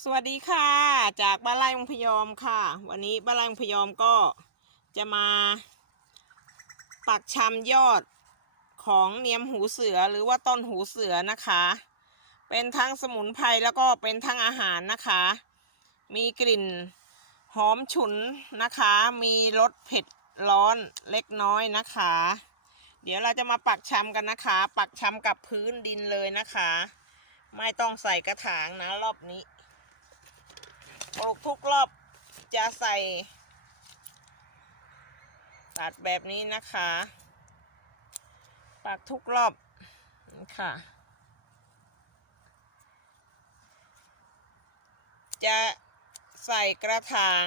สวัสดีค่ะ จากบ้านไร่องพยอมค่ะ วันนี้บ้านไร่องพยอมก็จะมา ปักชำยอดของเนียมหูเสือหรือว่าต้นหูเสือนะคะ เป็นทั้งสมุนไพรแล้วก็เป็นทั้งอาหารนะคะ มีกลิ่นหอมฉุนนะคะ มีรสเผ็ดร้อนเล็กน้อยนะคะ เดี๋ยวเราจะมาปักชำกันนะคะ ปักชำกับพื้นดินเลยนะคะ ไม่ต้องใส่กระถางนะรอบนี้ ปลูกทุกรอบจะใส่ ตัดแบบนี้นะคะปักทุกรอบนี่ค่ะ จะใส่กระถาง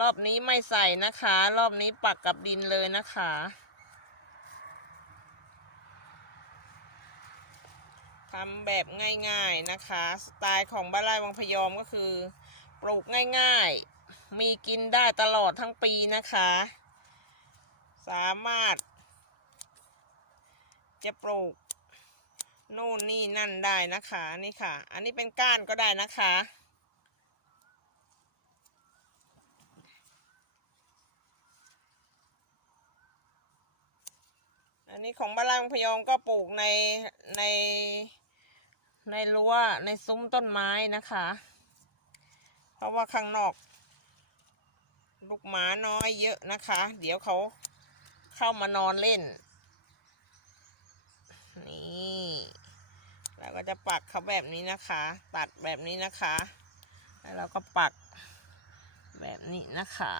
รอบนี้ไม่ใส่นะคะ รอบนี้ปักกับดินเลยนะคะ ทำแบบง่ายๆนะคะ สไตล์ของบ้านไร่วังพยอมก็คือ ปลูกง่ายๆ มีกินได้ตลอดทั้งปีนะคะ สามารถ จะปลูกนู่นนี่นั่นได้นะคะนี่ค่ะ อันนี้เป็นก้านก็ได้นะคะ อันนี้ของบ้านไร่วังพยอมก็ปลูกในในในรั้วในซุ้มต้นไม้นะคะ เพราะว่าข้างนอก ลูกหมาน้อยเยอะนะคะ เดี๋ยวเขาเข้ามานอนเล่น นี่เราก็จะปักเขาแบบนี้นะคะ ตัดแบบนี้นะคะ แล้วเราก็ปักแบบนี้นะคะ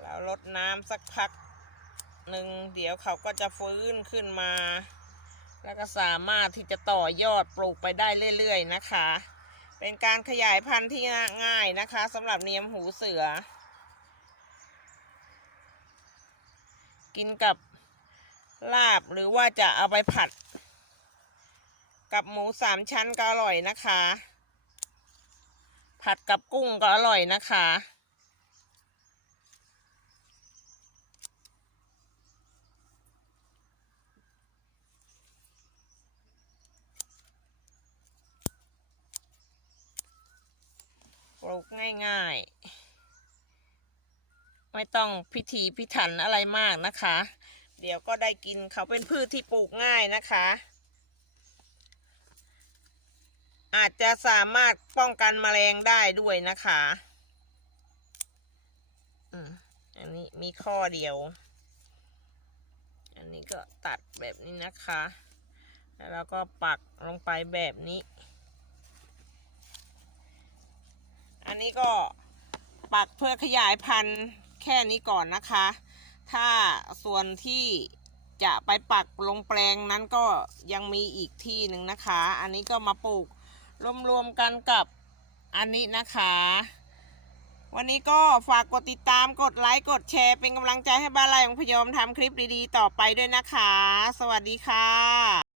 เราลดน้ำสักพักหนึ่งเดี๋ยวเขาก็จะฟื้นขึ้นมา แล้วก็สามารถที่จะต่อยอดปลูกไปได้เรื่อย ๆ นะคะ เป็นการขยายพันธุ์ที่ง่ายนะคะสำหรับเนียมหูเสือ กินกับลาบหรือว่าจะเอาไปผัด กับหมูสามชั้นก็อร่อยนะคะ ผัดกับกุ้งก็อร่อยนะคะ ปลูกง่ายๆ ไม่ต้องพิถีพิถันอะไรมากนะคะ เดี๋ยวก็ได้กินเขาเป็นพืชที่ปลูกง่ายนะคะ อาจจะสามารถป้องกันแมลงได้ด้วยนะคะอืมอันนี้มีข้อเดียว อันนี้ก็ตัดแบบนี้นะคะ แล้วเราก็ปักลงไปแบบนี้ อันนี้ก็ปักเพื่อขยายพันธุ์แค่นี้ก่อนนะคะ ถ้าส่วนที่จะไปปักลงแปลงนั้นก็ยังมีอีกที่หนึ่งนะคะ อันนี้ก็มาปลูกรวมๆกันกับอันนี้นะคะ วันนี้ก็ฝากกดติดตามกดไลค์กดแชร์เป็นกำลังใจให้บ้านไร่ของพยอมทำคลิปดีๆ ต่อไปด้วยนะคะ สวัสดีค่ะ